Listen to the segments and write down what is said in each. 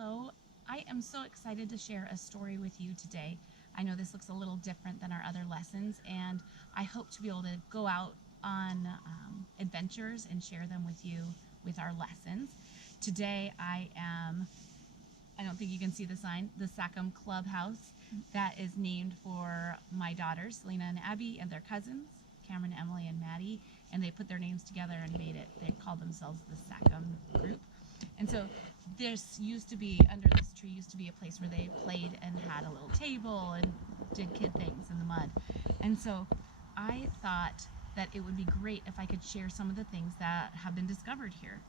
Hello, I am so excited to share a story with you today. I know this looks a little different than our other lessons, and I hope to be able to go out on adventures and share them with you with our lessons. Today I don't think you can see the sign, the Sackham Clubhouse, that is named for my daughters, Selena and Abby, and their cousins, Cameron, Emily, and Maddie, and they put their names together and they called themselves the Sackham Group. And so under this tree used to be a place where they played and had a little table and did kid things in the mud. And so I thought that it would be great if I could share some of the things that have been discovered here.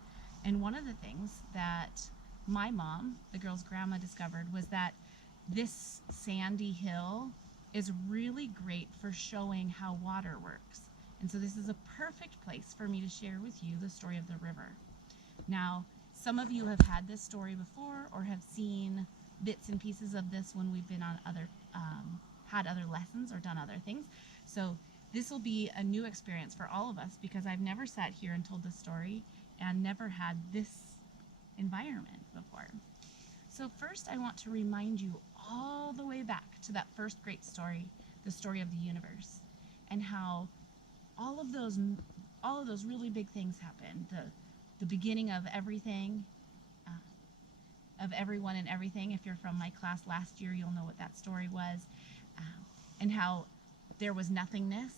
And one of the things that my mom, the girl's grandma, discovered was that this sandy hill is really great for showing how water works. And so this is a perfect place for me to share with you the story of the river. Now, some of you have had this story before or have seen bits and pieces of this when we've been on had other lessons or done other things. So this will be a new experience for all of us because I've never sat here and told this story and never had this environment before. So first I want to remind you all the way back to that first great story, the story of the universe, and how all of those really big things happened. The beginning of everything, of everyone and everything. If you're from my class last year, you'll know what that story was, and how there was nothingness,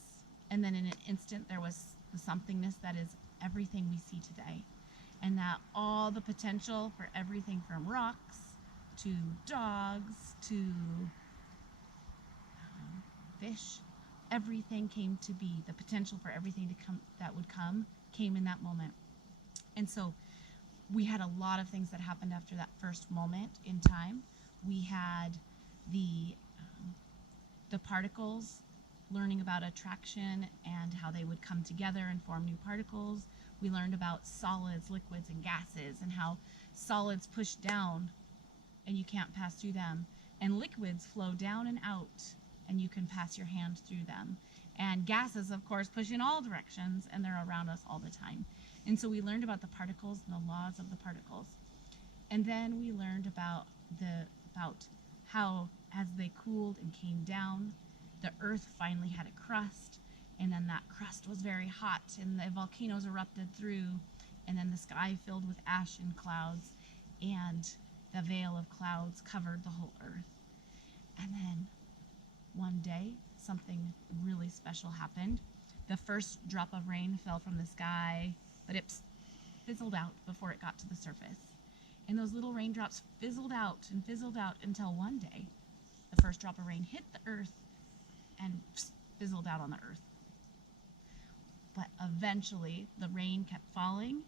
and then in an instant there was the somethingness that is everything we see today, and that all the potential for everything from rocks to dogs to fish, everything came to be. The potential for everything to come that would come came in that moment. And so we had a lot of things that happened after that first moment in time. We had the particles, learning about attraction and how they would come together and form new particles. We learned about solids, liquids, and gases, and how solids push down and you can't pass through them, and liquids flow down and out and you can pass your hand through them. And gases, of course, push in all directions and they're around us all the time. And so we learned about the particles and the laws of the particles. And then we learned about how, as they cooled and came down, the earth finally had a crust, and then that crust was very hot, and the volcanoes erupted through, and then the sky filled with ash and clouds, and the veil of clouds covered the whole earth. And then one day, something really special happened. The first drop of rain fell from the sky, but it fizzled out before it got to the surface. And those little raindrops fizzled out until one day the first drop of rain hit the earth and fizzled out on the earth. But eventually the rain kept falling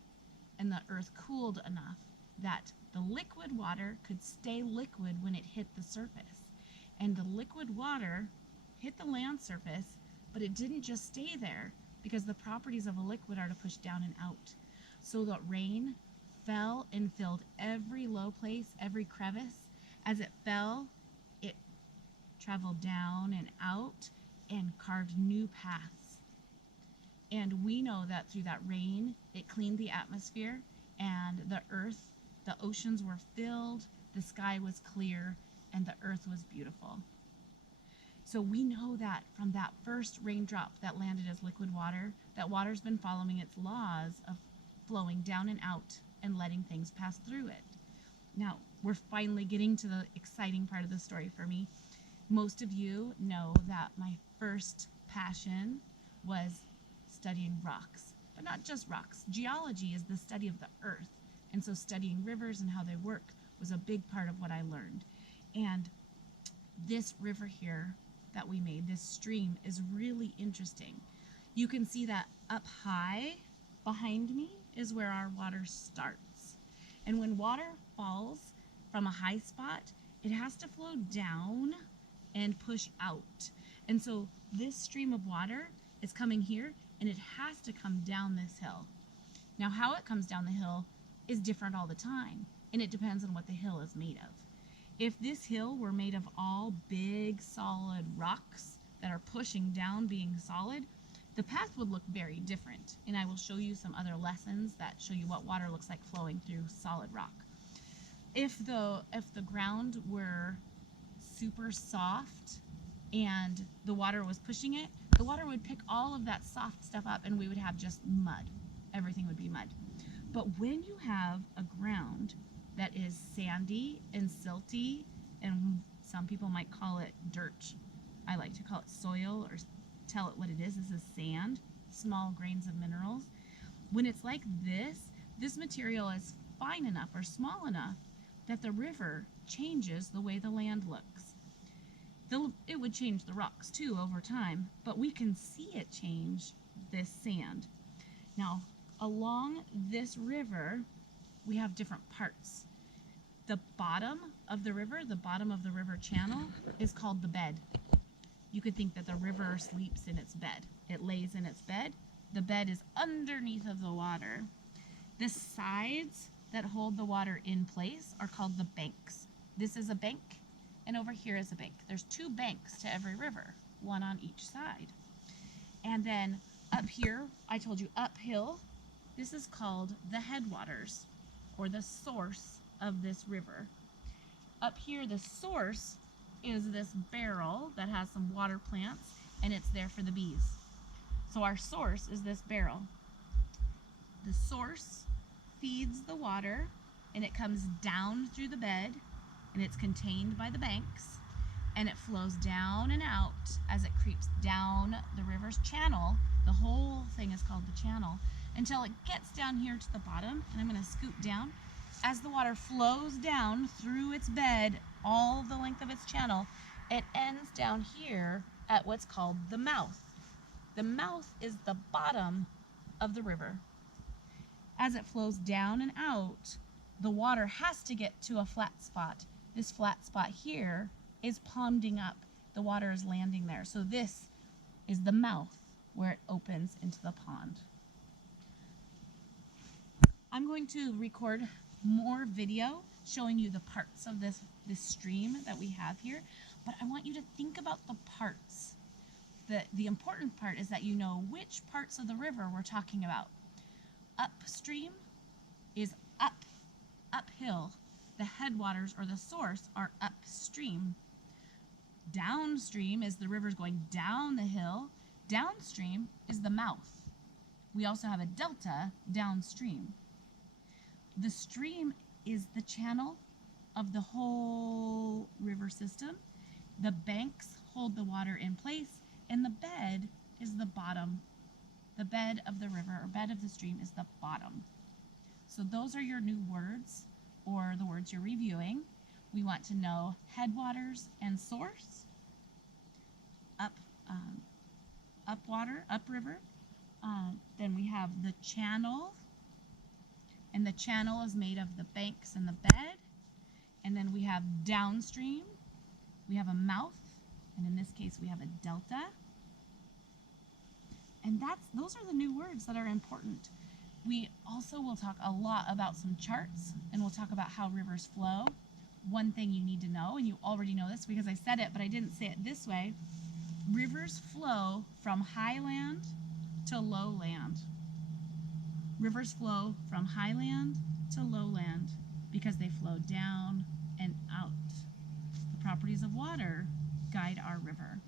and the earth cooled enough that the liquid water could stay liquid when it hit the surface. And the liquid water hit the land surface, but it didn't just stay there, because the properties of a liquid are to push down and out. So the rain fell and filled every low place, every crevice. As it fell, it traveled down and out and carved new paths. And we know that through that rain, it cleaned the atmosphere, and the earth, the oceans were filled, the sky was clear, and the earth was beautiful. So we know that from that first raindrop that landed as liquid water, that water's been following its laws of flowing down and out and letting things pass through it. Now, we're finally getting to the exciting part of the story for me. Most of you know that my first passion was studying rocks, but not just rocks. Geology is the study of the earth, and so studying rivers and how they work was a big part of what I learned. And this river here that we made, this stream, is really interesting. You can see that up high behind me is where our water starts. And when water falls from a high spot, it has to flow down and push out. And so this stream of water is coming here, and it has to come down this hill. Now, how it comes down the hill is different all the time, and it depends on what the hill is made of. If this hill were made of all big solid rocks that are pushing down being solid, the path would look very different. And I will show you some other lessons that show you what water looks like flowing through solid rock. if the ground were super soft and the water was pushing it, the water would pick all of that soft stuff up and we would have just mud. Everything would be mud. But when you have a ground that is sandy and silty, and some people might call it dirt, I like to call it soil, or tell it what it is. This is sand, small grains of minerals. When it's like this material is fine enough or small enough that the river changes the way the land looks. It would change the rocks too over time, but we can see it change this sand. Now, along this river, we have different parts. The bottom of the river channel, is called the bed. You could think that the river sleeps in its bed. It lays in its bed. The bed is underneath of the water. The sides that hold the water in place are called the banks. This is a bank, and over here is a bank. There's two banks to every river, one on each side. And then up here, I told you uphill, this is called the headwaters, or the source of this river. Up here, the source is this barrel that has some water plants, and it's there for the bees. So our source is this barrel. The source feeds the water, and it comes down through the bed, and it's contained by the banks, and it flows down and out as it creeps down the river's channel. The whole thing is called the channel, until it gets down here to the bottom, and I'm going to scoot down. As the water flows down through its bed, all the length of its channel, it ends down here at what's called the mouth. The mouth is the bottom of the river. As it flows down and out, the water has to get to a flat spot. This flat spot here is ponding up. The water is landing there. So this is the mouth where it opens into the pond. I'm going to record more video showing you the parts of this stream that we have here, but I want you to think about the parts. The important part is that you know which parts of the river we're talking about. Upstream is uphill. The headwaters, or the source, are upstream. Downstream is the river's going down the hill. Downstream is the mouth. We also have a delta downstream. The stream is the channel of the whole river system. The banks hold the water in place, and the bed is the bottom. The bed of the river, or bed of the stream, is the bottom. So those are your new words, or the words you're reviewing. We want to know headwaters and source, upriver. Then we have the channel, and the channel is made of the banks and the bed. And then we have downstream, we have a mouth, and in this case we have a delta. And those are the new words that are important. We also will talk a lot about some charts, and we'll talk about how rivers flow. One thing you need to know, and you already know this because I said it, but I didn't say it this way. Rivers flow from highland to lowland. Rivers flow from highland to lowland because they flow down and out. The properties of water guide our river.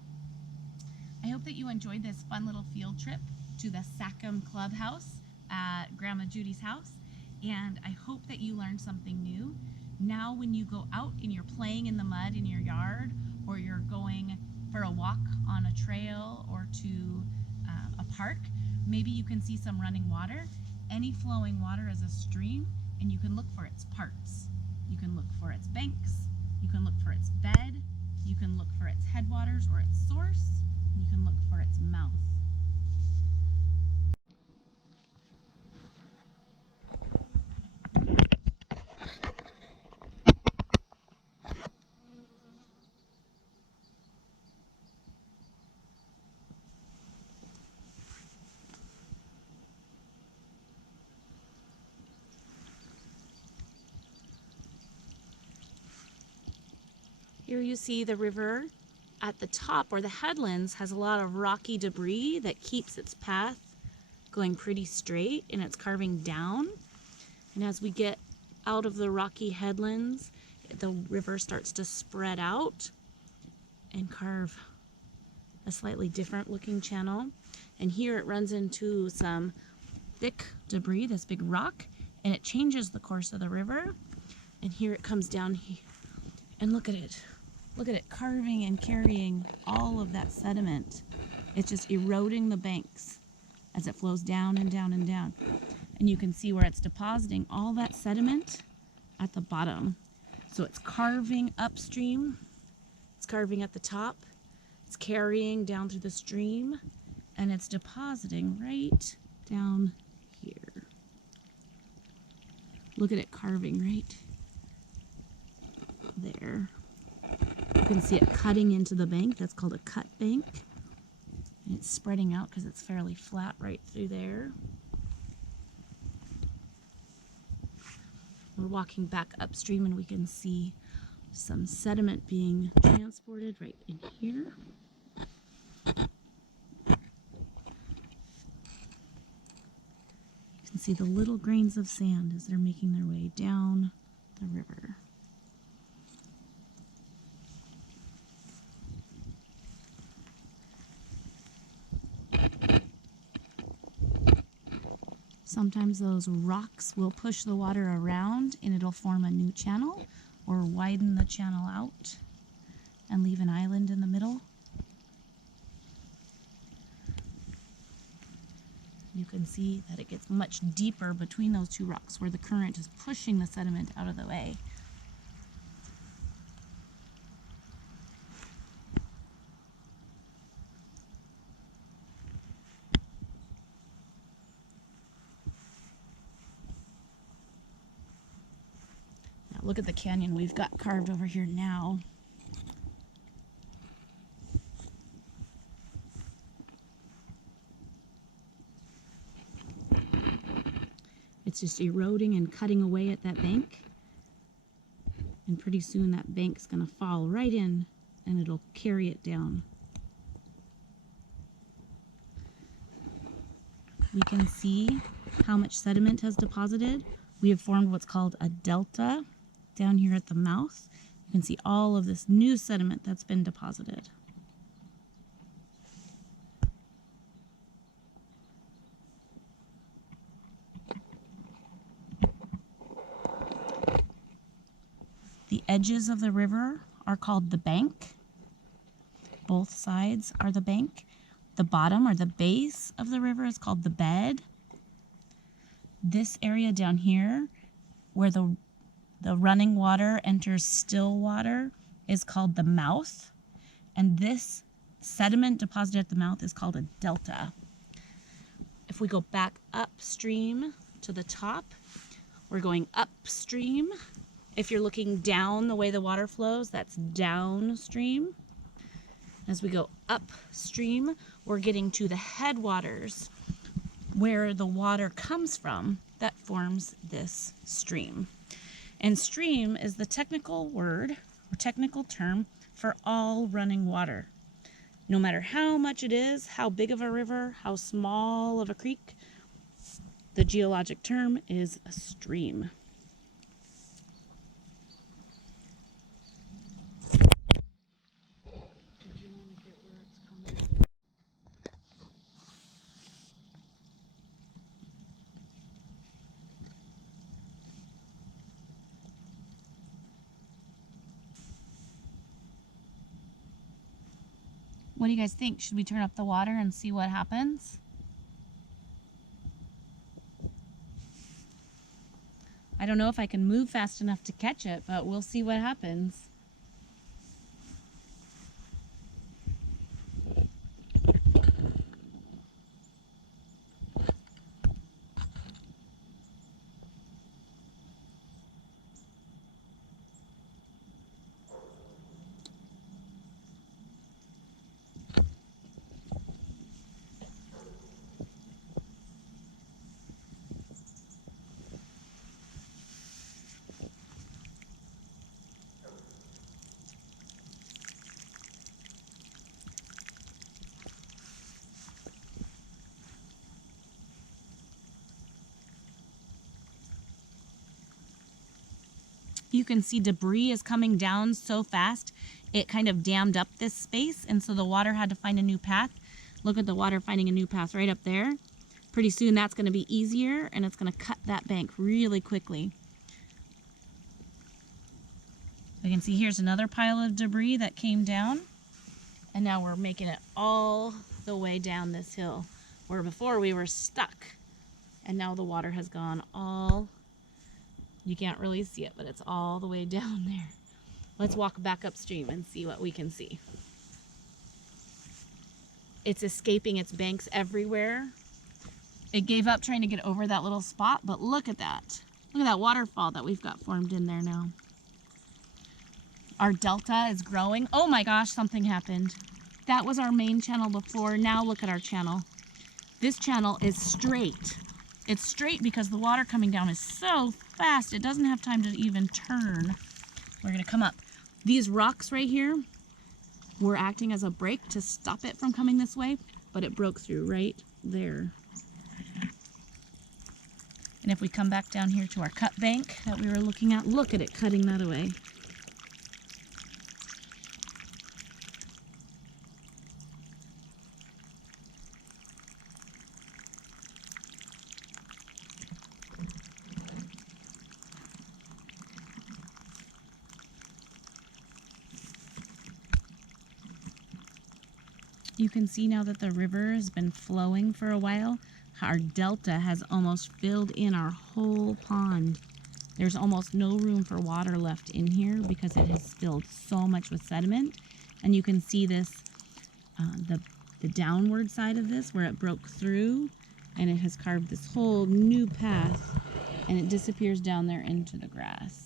I hope that you enjoyed this fun little field trip to the Sackham Clubhouse at Grandma Judy's house, and I hope that you learned something new. Now when you go out and you're playing in the mud in your yard, or you're going for a walk on a trail or to a park, maybe you can see some running water. Any flowing water is a stream, and you can look for its parts. You can look for its banks, you can look for its bed, you can look for its headwaters or its source, you can look for its mouth. Here you see the river at the top, or the headlands, has a lot of rocky debris that keeps its path going pretty straight, and it's carving down. And as we get out of the rocky headlands, the river starts to spread out and carve a slightly different looking channel. And here it runs into some thick debris, this big rock, and it changes the course of the river. And here it comes down here. And look at it. Look at it carving and carrying all of that sediment. It's just eroding the banks as it flows down and down and down. And you can see where it's depositing all that sediment at the bottom. So it's carving upstream, it's carving at the top, it's carrying down through the stream, and it's depositing right down here. Look at it carving right there. You can see it cutting into the bank. That's called a cut bank. And it's spreading out because it's fairly flat right through there. We're walking back upstream and we can see some sediment being transported right in here. You can see the little grains of sand as they're making their way down the river. Sometimes those rocks will push the water around and it'll form a new channel or widen the channel out and leave an island in the middle. You can see that it gets much deeper between those two rocks where the current is pushing the sediment out of the way. Now look at the canyon we've got carved over here now. It's just eroding and cutting away at that bank. And pretty soon that bank's going to fall right in and it'll carry it down. We can see how much sediment has deposited. We have formed what's called a delta down here at the mouth. You can see all of this new sediment that's been deposited. The edges of the river are called the bank. Both sides are the bank. The bottom or the base of the river is called the bed. This area down here where the running water enters still water is called the mouth. And this sediment deposited at the mouth is called a delta. If we go back upstream to the top, we're going upstream. If you're looking down the way the water flows, that's downstream. As we go upstream, we're getting to the headwaters where the water comes from that forms this stream. And stream is the technical word or technical term for all running water. No matter how much it is, how big of a river, how small of a creek, the geologic term is a stream. What do you guys think? Should we turn up the water and see what happens? I don't know if I can move fast enough to catch it, but we'll see what happens. You can see debris is coming down so fast, it kind of dammed up this space, and so the water had to find a new path. Look at the water finding a new path right up there. Pretty soon that's going to be easier, and it's going to cut that bank really quickly. You can see here's another pile of debris that came down, and now we're making it all the way down this hill, where before we were stuck, and now the water has gone all, you can't really see it, but it's all the way down there. Let's walk back upstream and see what we can see. It's escaping its banks everywhere. It gave up trying to get over that little spot, but look at that. Look at that waterfall that we've got formed in there now. Our delta is growing. Oh my gosh, something happened. That was our main channel before. Now look at our channel. This channel is straight. It's straight because the water coming down is so fast, it doesn't have time to even turn. We're gonna come up. These rocks right here were acting as a brake to stop it from coming this way, but it broke through right there. And if we come back down here to our cut bank that we were looking at, look at it cutting that away. You can see now that the river has been flowing for a while. Our delta has almost filled in our whole pond. There's almost no room for water left in here because it has filled so much with sediment. And you can see this, the downward side of this where it broke through, and it has carved this whole new path, and it disappears down there into the grass.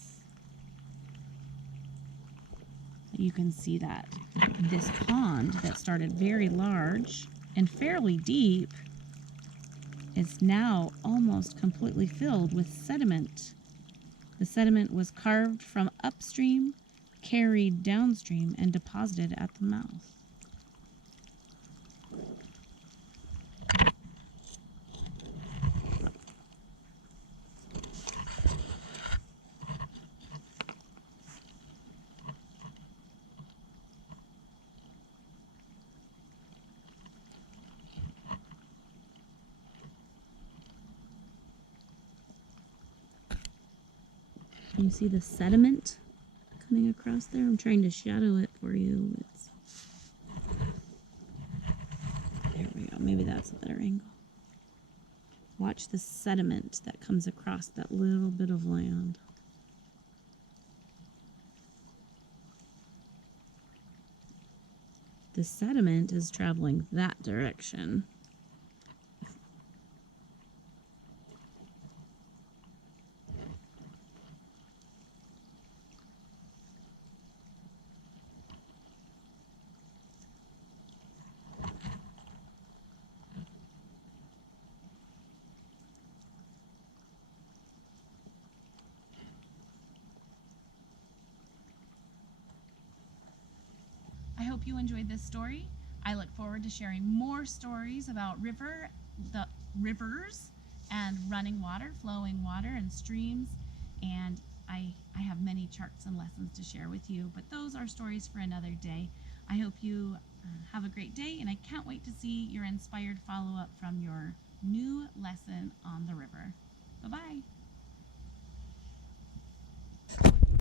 You can see that this pond that started very large and fairly deep is now almost completely filled with sediment. The sediment was carved from upstream, carried downstream, and deposited at the mouth. You see the sediment coming across there? I'm trying to shadow it for you. There we go. Maybe that's a better angle. Watch the sediment that comes across that little bit of land. The sediment is traveling that direction. I hope you enjoyed this story. I look forward to sharing more stories about the rivers and running water, flowing water and streams. And I have many charts and lessons to share with you, but those are stories for another day. I hope you have a great day, and I can't wait to see your inspired follow-up from your new lesson on the river.